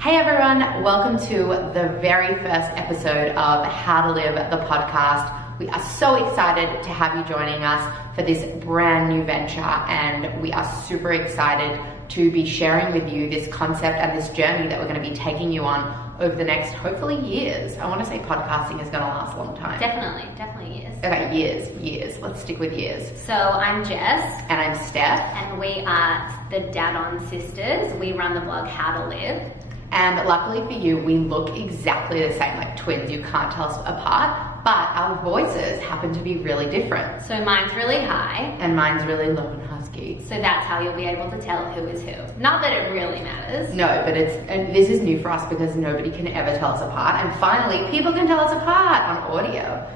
Hey everyone, welcome to the very first episode of How to Live the podcast. We are so excited to have you joining us for this brand new venture, and we are super excited to be sharing with you this concept and this journey that we're going to be taking you on over the next, hopefully, years. I want to say podcasting is going to last a long time. Definitely years. Okay, years. Let's stick with years. So I'm Jess. And I'm Stef. And we are the Dad-on sisters. We run the blog How to Live. And luckily for you, we look exactly the same, like twins. You can't tell us apart, but our voices happen to be really different. So mine's really high. And mine's really low and husky. So that's how you'll be able to tell who is who. Not that it really matters. No, but and this is new for us because nobody can ever tell us apart. And finally, people can tell us apart on audio.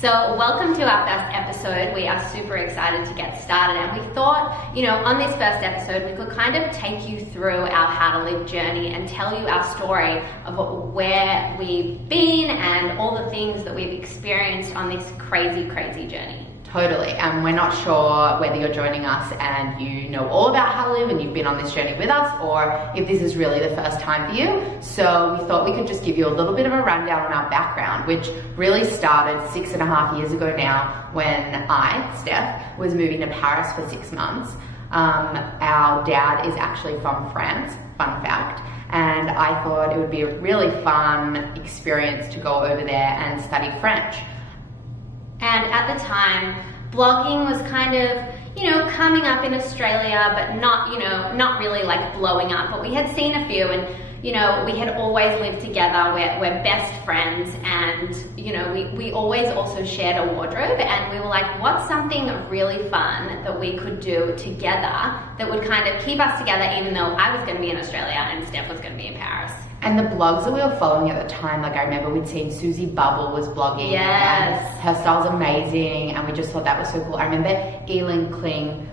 So welcome to our first episode. We are super excited to get started, and we thought, on this first episode, we could kind of take you through our How to Live journey and tell you our story of where we've been and all the things that we've experienced on this crazy journey. Totally, and we're not sure whether you're joining us and you know all about How to Live and you've been on this journey with us, or if this is really the first time for you. So we thought we could just give you a little bit of a rundown on our background, which really started 6.5 years ago now when I, Stef, was moving to Paris for 6 months. Our dad is actually from France, fun fact, and I thought it would be a really fun experience to go over there and study French. And at the time, blogging was kind of, coming up in Australia, but not really like blowing up. But we had seen a few, and, we had always lived together. We're best friends, and, we always also shared a wardrobe. And we were like, what's something really fun that we could do together that would kind of keep us together, even though I was going to be in Australia and Steph was going to be in Paris. And the blogs that we were following at the time, like I remember we'd seen Susie Bubble was blogging. Yes. And her style's amazing, and we just thought that was so cool. I remember Elin Kling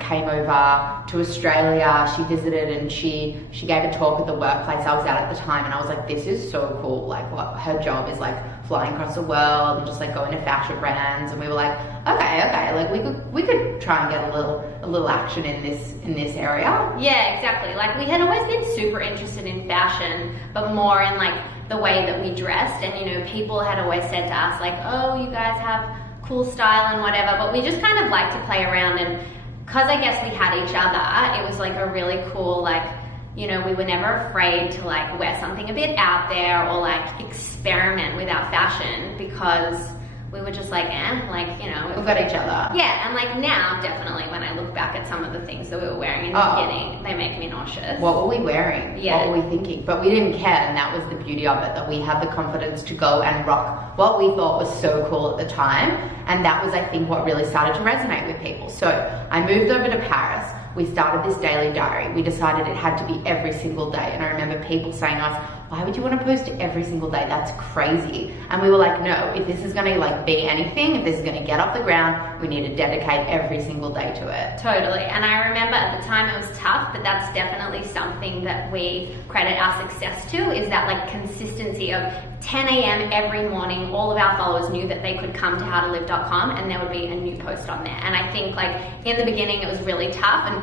came over to Australia. She visited and she gave a talk at the workplace I was at the time, and I was like, this is so cool. Like, what her job is like flying across the world and just like going to fashion brands. And we were like, okay, like we could try and get a little action in this area. Yeah, exactly. Like we had always been super interested in fashion, but more in like the way that we dressed. And people had always said to us like, oh, you guys have cool style and whatever, but we just kind of like to play around. And because I guess we had each other, it was like a really cool, like, we were never afraid to like wear something a bit out there or like experiment with our fashion, because we were just like, we've got each other. Yeah, and like now, definitely, when I look back at some of the things that we were wearing in the beginning, they make me nauseous. What were we wearing? Yeah. What were we thinking? But we didn't care, and that was the beauty of it, that we had the confidence to go and rock what we thought was so cool at the time, and that was, I think, what really started to resonate with people. So I moved over to Paris. We started this daily diary. We decided it had to be every single day, and I remember people saying to us, why would you want to post every single day? That's crazy. And we were like, no, if this is going to like be anything, if this is going to get off the ground, we need to dedicate every single day to it. Totally. And I remember at the time it was tough, but that's definitely something that we credit our success to, is that like consistency of 10 a.m. every morning. All of our followers knew that they could come to howtolive.com and there would be a new post on there. And I think like in the beginning it was really tough, and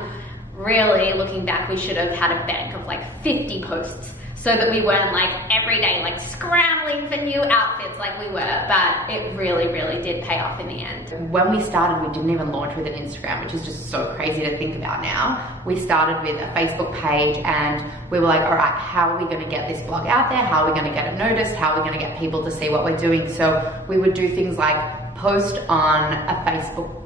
really looking back, we should have had a bank of like 50 posts, so that we weren't like every day like scrambling for new outfits like we were, but it really did pay off in the end. When we started, we didn't even launch with an Instagram, which is just so crazy to think about now. We started with a Facebook page, and we were like, all right, how are we going to get this blog out there? How are we going to get it noticed? How are we going to get people to see what we're doing? So we would do things like post on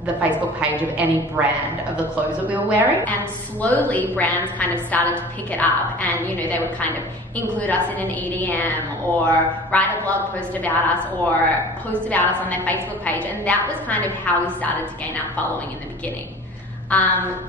the Facebook page of any brand of the clothes that we were wearing. And slowly brands kind of started to pick it up, and they would kind of include us in an EDM or write a blog post about us or post about us on their Facebook page, and that was kind of how we started to gain our following in the beginning.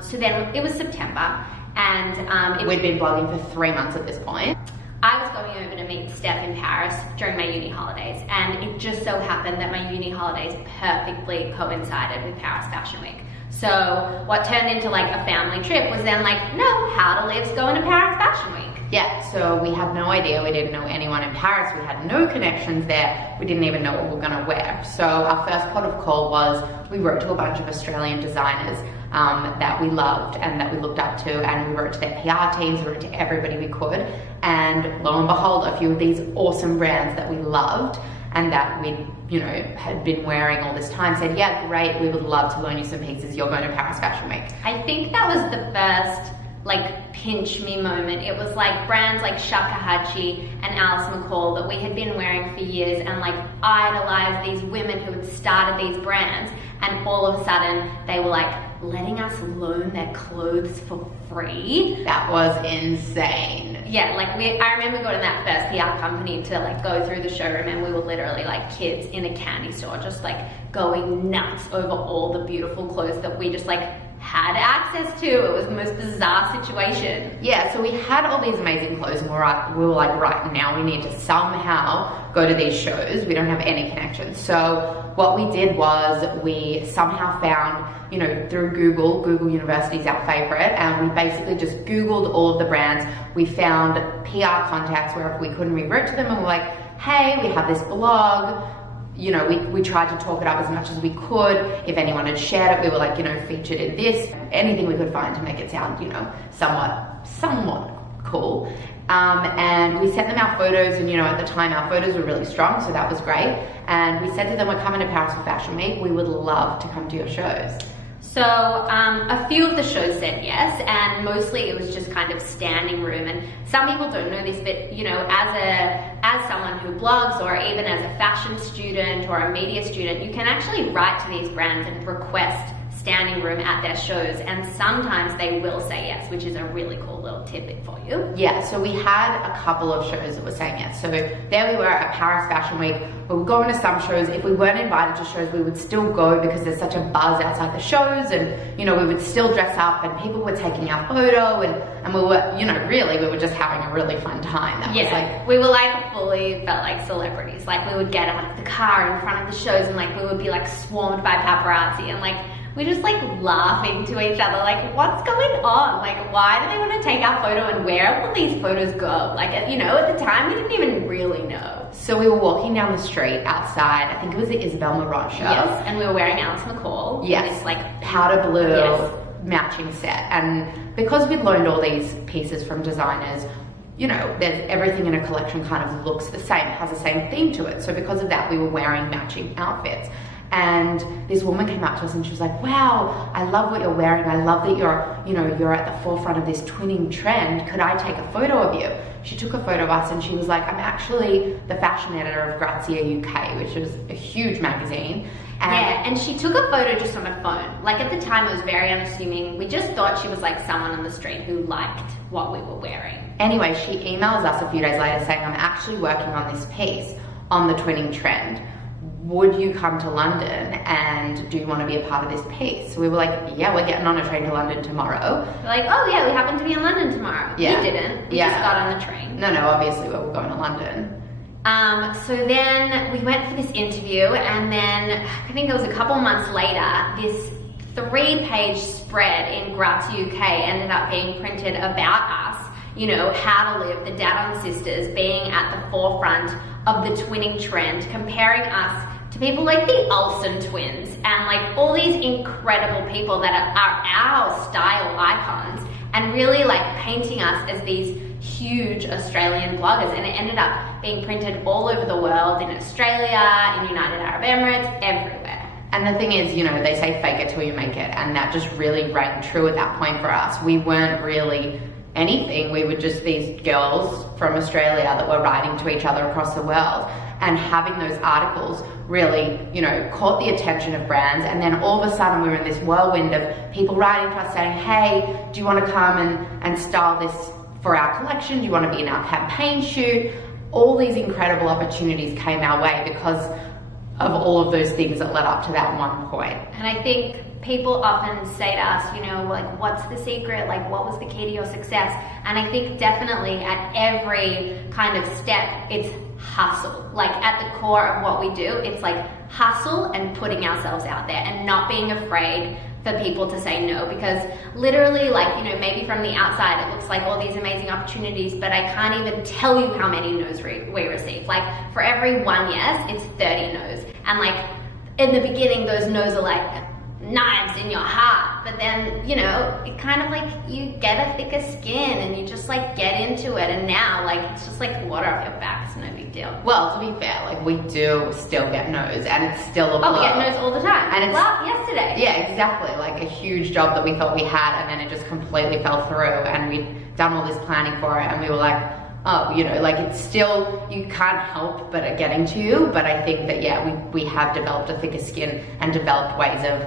So then it was September, and we'd been blogging for 3 months at this point. I was going over to meet Stef in Paris during my uni holidays, and it just so happened that my uni holidays perfectly coincided with Paris Fashion Week. So what turned into like a family trip was then like, no, How to Live's going to Paris Fashion Week. Yeah, so we had no idea. We didn't know anyone in Paris. We had no connections there. We didn't even know what we were gonna wear. So our first port of call was we wrote to a bunch of Australian designers that we loved and that we looked up to, and we wrote to their PR teams, we wrote to everybody we could, and lo and behold, a few of these awesome brands that we loved and that we, you know, had been wearing all this time said, yeah, great, we would love to loan you some pieces. You're going to Paris Fashion Week. I think that was the first like pinch me moment. It was like brands like Shakuhachi and Alice McCall that we had been wearing for years and like idolized these women who had started these brands, and all of a sudden they were like letting us loan their clothes for free. That was insane. Yeah, like I remember going to that first PR company to like go through the showroom, and we were literally like kids in a candy store just like going nuts over all the beautiful clothes that we just like had access to. It was the most bizarre situation. Yeah, so we had all these amazing clothes, and we were like, right, now we need to somehow go to these shows. We don't have any connections. So what we did was we somehow found, you know, through Google University is our favorite, and we basically just Googled all of the brands. We found PR contacts wherever we could, and we wrote to them and we're like, hey, we have this blog. You know, we tried to talk it up as much as we could. If anyone had shared it, we were like, you know, featured in this, anything we could find to make it sound, you know, somewhat cool. And we sent them our photos, and you know, at the time our photos were really strong, so that was great. And we said to them, we're coming to Paris for Fashion Week. We would love to come to your shows. So a few of the shows said yes, and mostly it was just kind of standing room. And some people don't know this, but you know, as someone who blogs, or even as a fashion student or a media student, you can actually write to these brands and request standing room at their shows, and sometimes they will say yes, which is a really cool little tidbit for you. Yeah, so we had a couple of shows that were saying yes. So there we were at Paris Fashion Week. We would go into some shows. If we weren't invited to shows, we would still go because there's such a buzz outside the shows, and you know, we would still dress up and people were taking our photo, and we were, you know, really we were just having a really fun time. That was like, we were like fully felt like celebrities. Like we would get out of the car in front of the shows, and like we would be like swarmed by paparazzi, and like we're just like laughing to each other, like, what's going on? Like, why do they want to take our photo, and where will these photos go? Like, you know, at the time we didn't even really know. So we were walking down the street outside, I think it was the Isabel Marant show. Yes, and we were wearing Alice McCall. Yes, this like powder blue matching set. And because we'd loaned all these pieces from designers, you know, there's everything in a collection kind of looks the same, has the same theme to it. So because of that, we were wearing matching outfits. And this woman came up to us and she was like, wow, I love what you're wearing. I love that you're at the forefront of this twinning trend. Could I take a photo of you? She took a photo of us and she was like, I'm actually the fashion editor of Grazia UK, which is a huge magazine. And she took a photo just on her phone. Like at the time it was very unassuming. We just thought she was like someone on the street who liked what we were wearing. Anyway, she emails us a few days later saying, I'm actually working on this piece on the twinning trend. Would you come to London, and do you want to be a part of this piece? So we were like, yeah, we're getting on a train to London tomorrow. We're like, oh yeah, we happen to be in London tomorrow. Yeah. We didn't. We just got on the train. No, obviously we were going to London. So then we went for this interview, and then I think it was a couple months later, this 3-page spread in Grazia UK ended up being printed about us. You know, how to live, the Dadon sisters being at the forefront of the twinning trend, comparing us to people like the Olsen twins and like all these incredible people that are our style icons, and really like painting us as these huge Australian bloggers. And it ended up being printed all over the world, in Australia, in United Arab Emirates, everywhere. And the thing is, you know, they say fake it till you make it, and that just really rang true at that point for us. We weren't really anything. We were just these girls from Australia that were writing to each other across the world, and having those articles really, you know, caught the attention of brands. And then all of a sudden we were in this whirlwind of people writing to us saying, hey, do you want to come and style this for our collection? Do you want to be in our campaign shoot? All these incredible opportunities came our way because of all of those things that led up to that one point. And I think people often say to us, you know, like, what's the secret? Like, what was the key to your success? And I think definitely at every kind of step, it's hustle. Like at the core of what we do, it's like hustle and putting ourselves out there and not being afraid for people to say no, because literally, like, you know, maybe from the outside it looks like all these amazing opportunities, but I can't even tell you how many no's we receive. Like, for every one yes, it's 30 no's. And like, in the beginning, those no's are like knives in your heart, but then, you know, it kind of like, you get a thicker skin and you just like get into it, and now like it's just like water off your back. It's no big deal. Well, to be fair, like, we do still get no's, and it's still a blow. Oh, we get no's all the time. And it's yesterday. Yeah, exactly. Like a huge job that we thought we had, and then it just completely fell through, and we'd done all this planning for it, and we were like, oh, you know, like, it's still, you can't help but it getting to you. But I think that, yeah, we have developed a thicker skin and developed ways of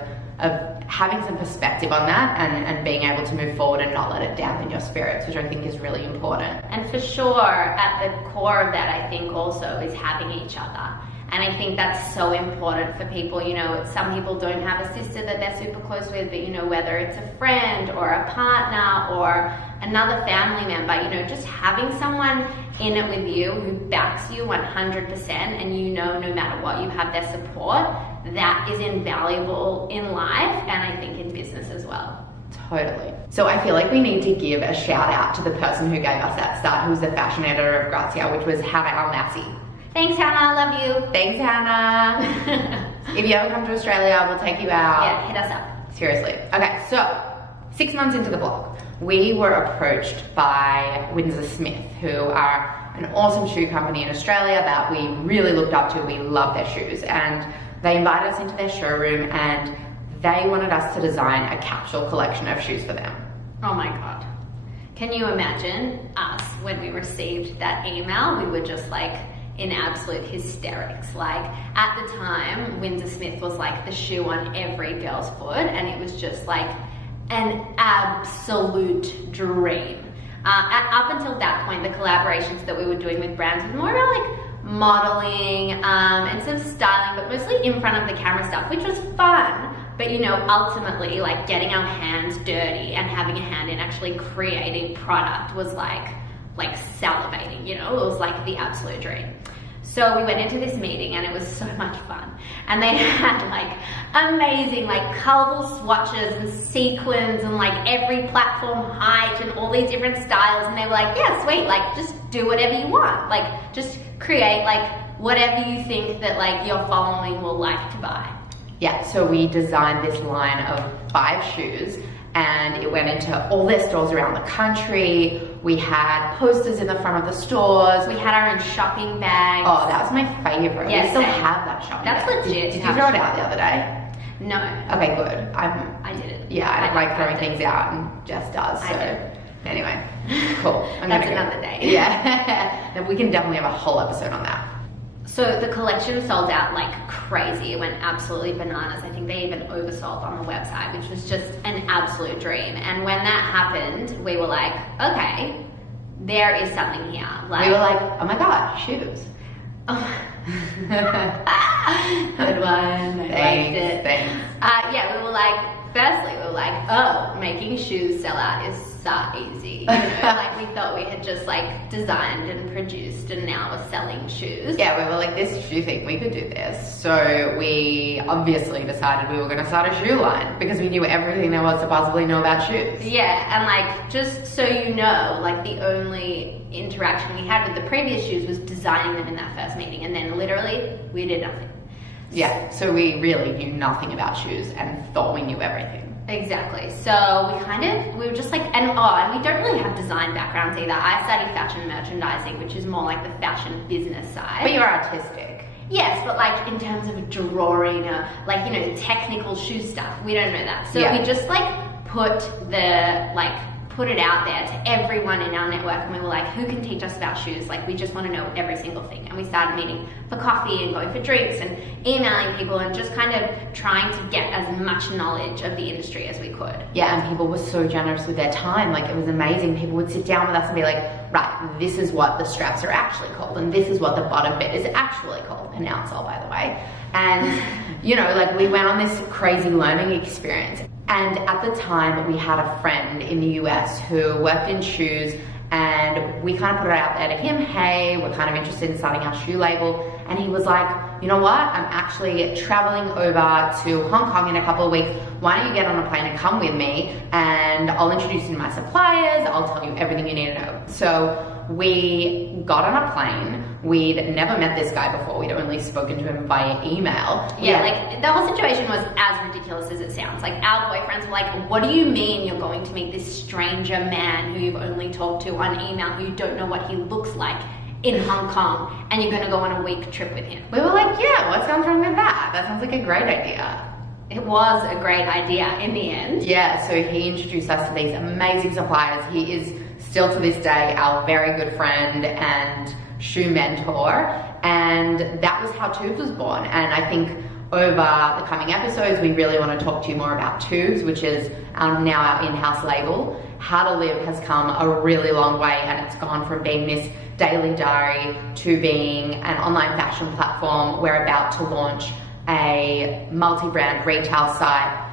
having some perspective on that, and being able to move forward and not let it dampen your spirits, which I think is really important. And for sure, at the core of that, I think also is having each other. And I think that's so important for people. You know, some people don't have a sister that they're super close with, but, you know, whether it's a friend or a partner or another family member, you know, just having someone in it with you who backs you 100%, and you know, no matter what, you have their support, that is invaluable in life, and I think in business as well. Totally. So I feel like we need to give a shout out to the person who gave us that start, who was the fashion editor of Grazia, which was Hannah Almassi. Thanks, Hannah. Love you. Thanks, Hannah. If you ever come to Australia, we'll take you out. Yeah, hit us up. Seriously. Okay, so 6 months into the blog, we were approached by Windsor Smith, who are an awesome shoe company in Australia that we really looked up to. We love their shoes, and they invited us into their showroom, and they wanted us to design a capsule collection of shoes for them. Oh my God. Can you imagine us when we received that email? We were just like in absolute hysterics. Like, at the time, Windsor Smith was like the shoe on every girl's foot, and it was just like an absolute dream. Up until that point, the collaborations that we were doing with brands was more about like modeling and some styling, but mostly in front of the camera stuff, which was fun. But, you know, ultimately, like, getting our hands dirty and having a hand in actually creating product was like salivating, you know, it was like the absolute dream. So we went into this meeting, and it was so much fun. And they had like amazing, like, colorful swatches and sequins and like every platform height and all these different styles. And they were like, yeah, sweet, like, just do whatever you want. Like, just create like whatever you think that like your following will like to buy. Yeah, so we designed this line of 5 shoes, and it went into all their stores around the country. We had posters in the front of the stores. We had our own shopping bags. Oh, that was my favorite. Yes, we still have that shopping That's bag. legit. Did you throw it out the other day? No. Okay, good. I did it. Yeah, I don't like throwing things out, and Jess does. So I did. Anyway, cool. That's another day. Yeah, we can definitely have a whole episode on that. So the collection sold out like crazy. It went absolutely bananas. I think they even oversold on the website, which was just an absolute dream. And when that happened, we were like, okay, there is something here. Like, we were like, oh my God, shoes. Oh. Good one. I liked it. Thanks. Yeah, we were like, firstly, we were like, oh, making shoes sell out is so easy. You know, like, we thought we had just like designed and produced, and now we're selling shoes. Yeah, we were like, this shoe thing, we could do this. So we obviously decided we were going to start a shoe line, because we knew everything there was to possibly know about shoes. Yeah, and like, just so you know, like, the only interaction we had with the previous shoes was designing them in that first meeting, and then literally we did nothing. Yeah, so we really knew nothing about shoes and thought we knew everything. Exactly. So we were just like, and we don't really have design backgrounds either. I studied fashion merchandising, which is more like the fashion business side. But you're artistic. Yes, but like in terms of drawing, like, you know, technical shoe stuff, we don't know that. So we just like put it out there to everyone in our network, and we were like, who can teach us about shoes? Like, we just want to know every single thing. And we started meeting for coffee and going for drinks and emailing people and just kind of trying to get as much knowledge of the industry as we could. Yeah, and people were so generous with their time. Like, it was amazing. People would sit down with us and be like, right, this is what the straps are actually called, and this is what the bottom bit is actually called. An outsole, by the way. And, you know, like, we went on this crazy learning experience. And at the time, we had a friend in the US who worked in shoes, and we kind of put it out there to him, hey, we're kind of interested in starting our shoe label. And he was like, you know what? I'm actually traveling over to Hong Kong in a couple of weeks. why don't you get on a plane and come with me, and I'll introduce you to my suppliers, I'll tell you everything you need to know. So we got on a plane. We'd never met this guy before. We'd only spoken to him via email. Yeah, like the whole situation was as ridiculous as it sounds. Like our boyfriends were like, what do you mean you're going to meet this stranger man who you've only talked to on email, who you don't know what he looks like, in Hong Kong, and you're gonna go on a week trip with him? We were like, yeah, what sounds wrong with that? That sounds like a great idea. It was a great idea in the end. Yeah, so he introduced us to these amazing suppliers. He is still to this day our very good friend and shoe mentor, and that was how Tubes was born. And I think over the coming episodes we really want to talk to you more about Tubes, which is now our in-house label. How to Live has come a really long way, and it's gone from being this daily diary to being an online fashion platform. We're about to launch a multi-brand retail site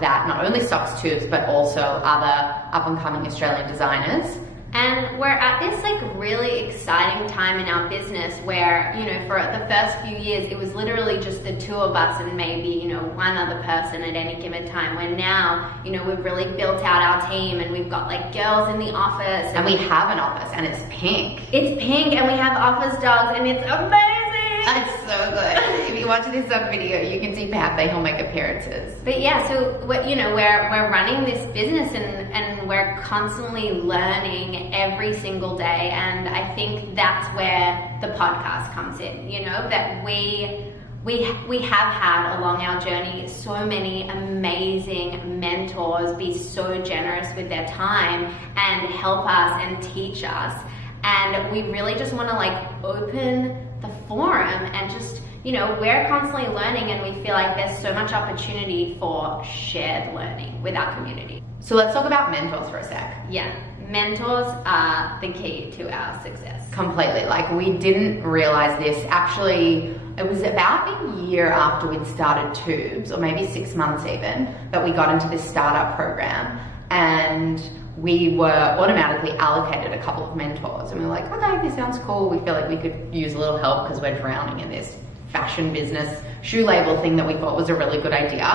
that not only stocks Tubes but also other up-and-coming Australian designers. And we're at this like really exciting time in our business where, you know, for the first few years it was literally just the two of us and maybe, you know, one other person at any given time, where now, you know, we've really built out our team and we've got like girls in the office. And we have an office and it's pink. It's pink and we have office dogs and it's amazing. It's so good. If you watch this video, you can see Pat, he'll make appearances. But yeah, so what, you know, we're running this business and we're constantly learning every single day, and I think that's where the podcast comes in. You know, that we have had along our journey so many amazing mentors be so generous with their time and help us and teach us, and we really just want to like open the forum and just, you know, we're constantly learning and we feel like there's so much opportunity for shared learning with our community. So let's talk about mentors for a sec. Yeah, mentors are the key to our success. Completely. Like, we didn't realize this. Actually, it was about a year after we'd started Tubes, or maybe 6 months even, that we got into this startup program, and we were automatically allocated a couple of mentors, and we were like, okay, this sounds cool. We feel like we could use a little help because we're drowning in this fashion business shoe label thing that we thought was a really good idea.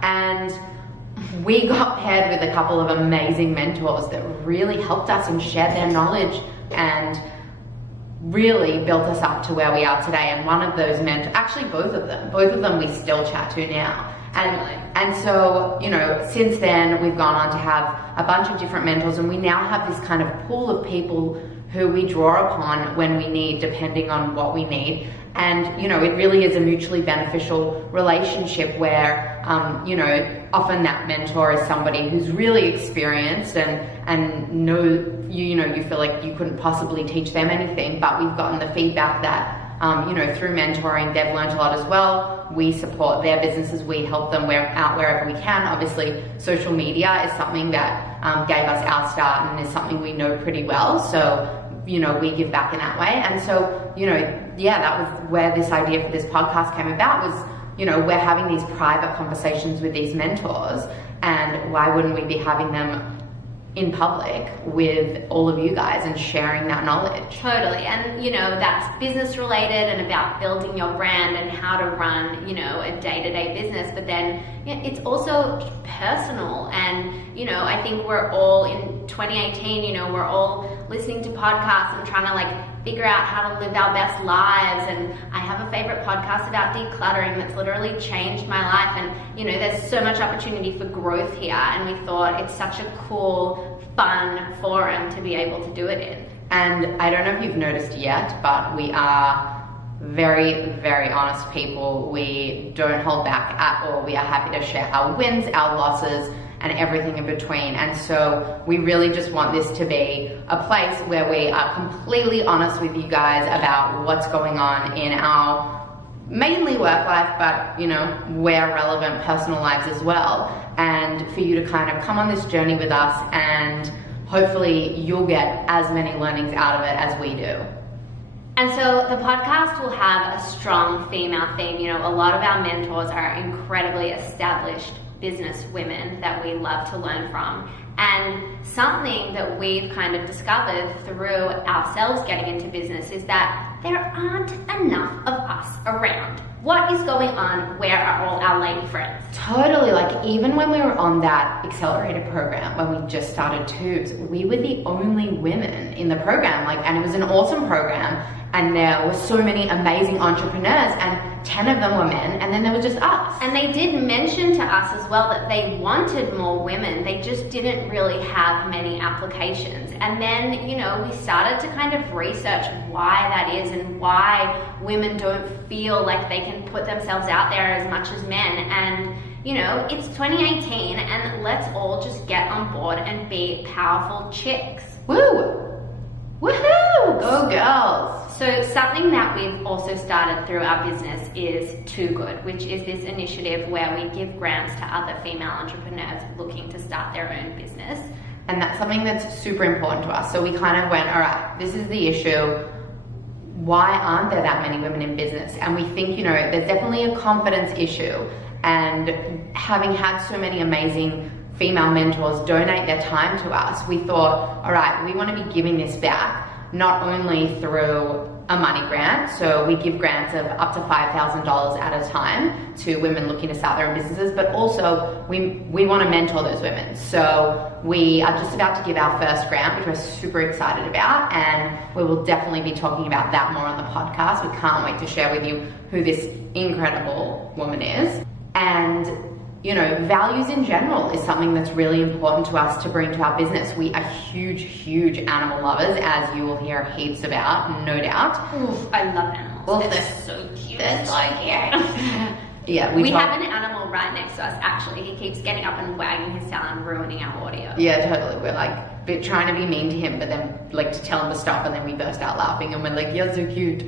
And we got paired with a couple of amazing mentors that really helped us and shared their knowledge and really built us up to where we are today. And one of those mentors, actually both of them we still chat to now. And so, you know, since then we've gone on to have a bunch of different mentors, and we now have this kind of pool of people who we draw upon when we need, depending on what we need. And, you know, it really is a mutually beneficial relationship where, you know, often that mentor is somebody who's really experienced and you feel like you couldn't possibly teach them anything, but we've gotten the feedback that, you know, through mentoring, they've learned a lot as well. We support their businesses, we help them out wherever we can. Obviously, social media is something that gave us our start and is something we know pretty well. So, you know, we give back in that way. And so, you know, yeah, that was where this idea for this podcast came about, was, you know, we're having these private conversations with these mentors, and why wouldn't we be having them in public with all of you guys and sharing that knowledge? Totally. And, you know, that's business related and about building your brand and how to run, you know, a day-to-day business. But then, you know, it's also personal. And, you know, I think we're all in 2018, you know, we're all listening to podcasts and trying to like figure out how to live our best lives. And I have a favorite podcast about decluttering that's literally changed my life. And, you know, there's so much opportunity for growth here. And we thought it's such a cool, fun forum to be able to do it in. And I don't know if you've noticed yet, but we are very, very honest people. We don't hold back at all. We are happy to share our wins, our losses, and everything in between. And so we really just want this to be a place where we are completely honest with you guys about what's going on in our mainly work life, but, you know, where relevant, personal lives as well. And for you to kind of come on this journey with us, and hopefully you'll get as many learnings out of it as we do. And so the podcast will have a strong female theme. You know, a lot of our mentors are incredibly established business women that we love to learn from. And something that we've kind of discovered through ourselves getting into business is that there aren't enough of us around. what is going on? Where are all our lady friends? Totally, like even when we were on that accelerator program, when we just started Tubes, we were the only women in the program, like, and it was an awesome program, and there were so many amazing entrepreneurs, and 10 of them were men, and then there was just us. And they did mention to us as well that they wanted more women, they just didn't really have many applications. And then, you know, we started to kind of research why that is and why women don't feel like they can put themselves out there as much as men. And you know, it's 2018 and let's all just get on board and be powerful chicks. Woo! Woohoo! Go girls! So something that we've also started through our business is Too Good, which is this initiative where we give grants to other female entrepreneurs looking to start their own business. And that's something that's super important to us. So we kind of went, all right, this is the issue. Why aren't there that many women in business? And we think, you know, there's definitely a confidence issue. And having had so many amazing female mentors donate their time to us, we thought, all right, we want to be giving this back, not only through a money grant, so we give grants of up to $5,000 at a time to women looking to start their own businesses, but also we want to mentor those women. So we are just about to give our first grant, which we're super excited about, and we will definitely be talking about that more on the podcast. We can't wait to share with you who this incredible woman is. And you know, values in general is something that's really important to us to bring to our business. We are huge, huge animal lovers, as you will hear heaps about, no doubt. Oof, I love animals. Well, they're so cute. They're so cute. Yeah, we have an animal right next to us, actually. He keeps getting up and wagging his tail and ruining our audio. Yeah, totally. We're like trying to be mean to him, but then like to tell him to stop, and then we burst out laughing and we're like, you're so cute.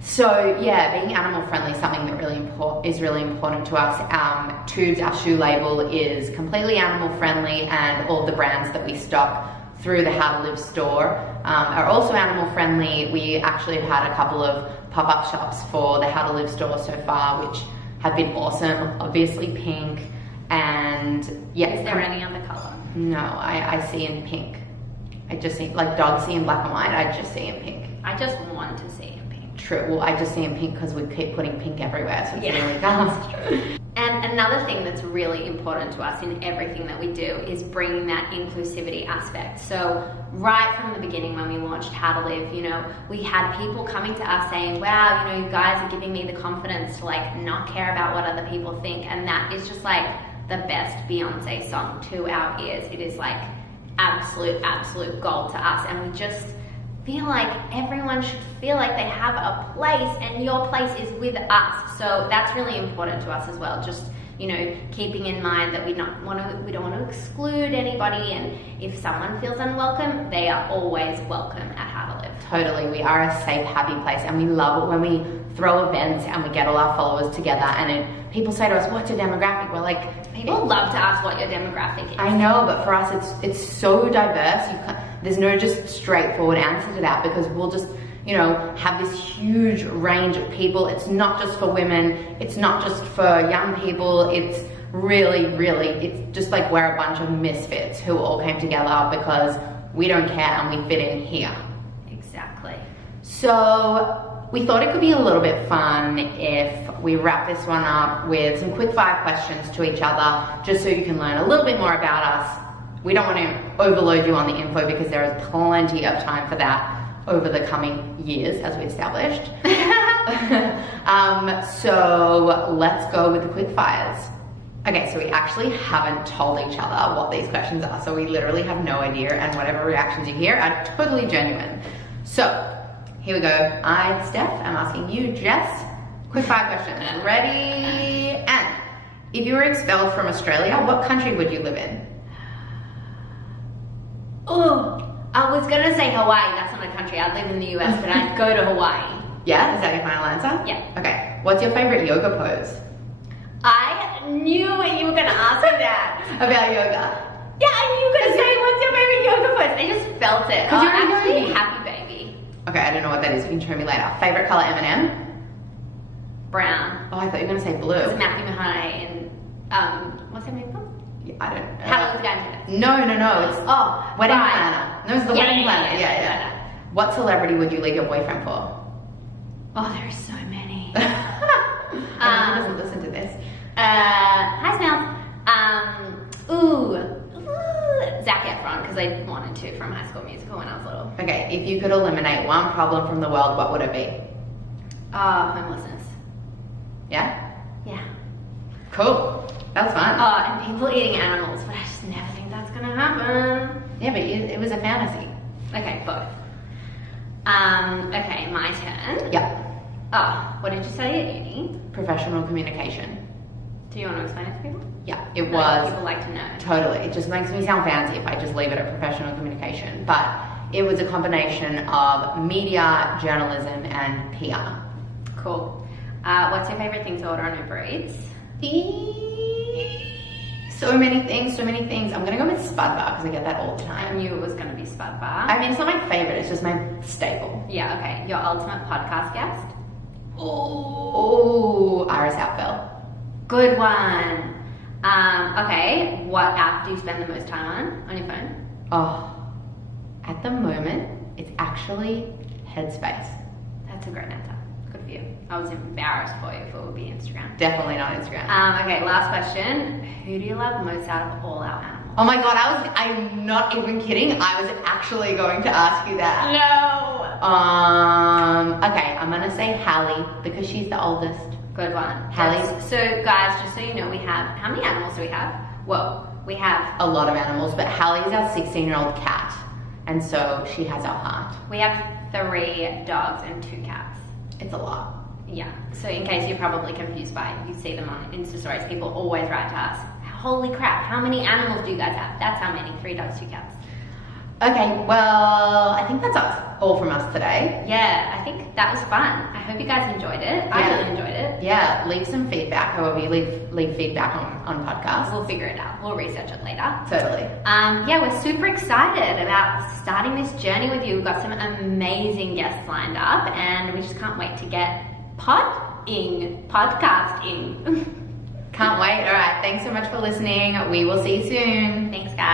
So yeah, being animal friendly is something that is really important to us. Tubes, our shoe label, is completely animal friendly, and all the brands that we stock through the How to Live store are also animal friendly. We actually have had a couple of pop-up shops for the How to Live store so far, which have been awesome. Obviously pink, and yeah. Is there any other color? No, I see in pink. I just see, like dogs see in black and white, I just see in pink. I just want to see in pink. True, well I just see in pink because we keep putting pink everywhere, so it's really that's true. And another thing that's really important to us in everything that we do is bringing that inclusivity aspect. So right from the beginning when we launched How to Live, you know, we had people coming to us saying, wow, you know, you guys are giving me the confidence to like not care about what other people think, and that is just like the best Beyonce song to our ears. It is like absolute gold to us, and we just feel like everyone should feel like they have a place, and your place is with us. So that's really important to us as well. Just, you know, keeping in mind that we don't want to exclude anybody, and if someone feels unwelcome, they are always welcome at How to Live. Totally, we are a safe, happy place, and we love it when we throw events and we get all our followers together, and people say to us, what's your demographic? We're like, people love to ask what your demographic is. I know, but for us it's so diverse. There's no just straightforward answer to that, because we'll just, you know, have this huge range of people. It's not just for women, it's not just for young people, it's really, it's just like we're a bunch of misfits who all came together because we don't care and we fit in here. Exactly. So we thought it could be a little bit fun if we wrap this one up with some quick fire questions to each other, just so you can learn a little bit more about us. We don't want to overload you on the info because there is plenty of time for that over the coming years, as we established. So let's go with the quick fires. Okay, so we actually haven't told each other what these questions are, so we literally have no idea, and whatever reactions you hear are totally genuine. So here we go. I, Stef, am asking you, Jess, quick fire question. Ready? And if you were expelled from Australia, what country would you live in? Oh, I was gonna say Hawaii. That's not a country. I'd live in the US, but I'd go to Hawaii. Yeah? Is that your final answer? Yeah. Okay. What's your favorite yoga pose? I knew you were gonna ask me that. About yoga? Yeah, I knew you were gonna say, what's your favorite yoga pose? I just felt it. Because you're actually happy baby. Okay, I don't know what that is. You can show me later. Favorite color M&M? Brown. Oh, I thought you were gonna say blue. It's Matthew McConaughey and what's that movie called? Yeah, I don't know. How Long Guy? No. It's Wedding right. Planner. No, it's the Wedding Planner. Yeah. What celebrity would you leave your boyfriend for? Oh, there's so many. Hi, Smells. Zac Efron, because I wanted to from High School Musical when I was little. Okay, if you could eliminate one problem from the world, what would it be? Homelessness. Yeah? Yeah. Cool. That's fun. And people eating animals, but I just never think that's gonna happen. Yeah, but it was a fantasy. Okay, both. Okay, my turn. Yeah. What did you study at uni? Professional communication. Do you want to explain it to people? Yeah, it Like, was. people like to know. Totally. It just makes me sound fancy if I just leave it at professional communication. But it was a combination of media, journalism, and PR. Cool. What's your favorite thing to order on Uber Eats? So many things. I'm gonna go with Spud Bar because I get that all the I time. knew it was going to be Spud Bar. I mean, it's not my favorite, it's just my staple. Yeah, okay. Your ultimate podcast guest? Oh, Iris Outfell. Good one. Okay, what app do you spend the most time on your phone? Oh, at the moment, it's actually Headspace. That's a great answer. Good for you. I was embarrassed for you if it would be Instagram. Definitely not Instagram. Okay, last question. Who do you love most out of all our animals? Oh my god, I'm not even kidding. I was actually going to ask you that. No! Okay, I'm gonna say Hallie because she's the oldest. Good one. Hallie. So guys, just so you know, we have, how many animals do we have? Whoa, we have A lot of animals, but Hallie's our 16-year-old cat. And so she has our heart. We have 3 dogs and 2 cats. It's a lot. Yeah. So in case you're probably confused by, you see them on Insta stories, people always write to us, holy crap, how many animals do you guys have? That's how many, 3 dogs, 2 cats. Okay, well, I think that's all from us today. Yeah, I think that was fun. I hope you guys enjoyed it. I really enjoyed it. Yeah, leave some feedback, however you leave feedback on podcasts. We'll figure it out. We'll research it later. Totally. Yeah, we're super excited about starting this journey with you. We've got some amazing guests lined up and we just can't wait to get podcasting. Can't wait. All right, thanks so much for listening. We will see you soon. Thanks, guys.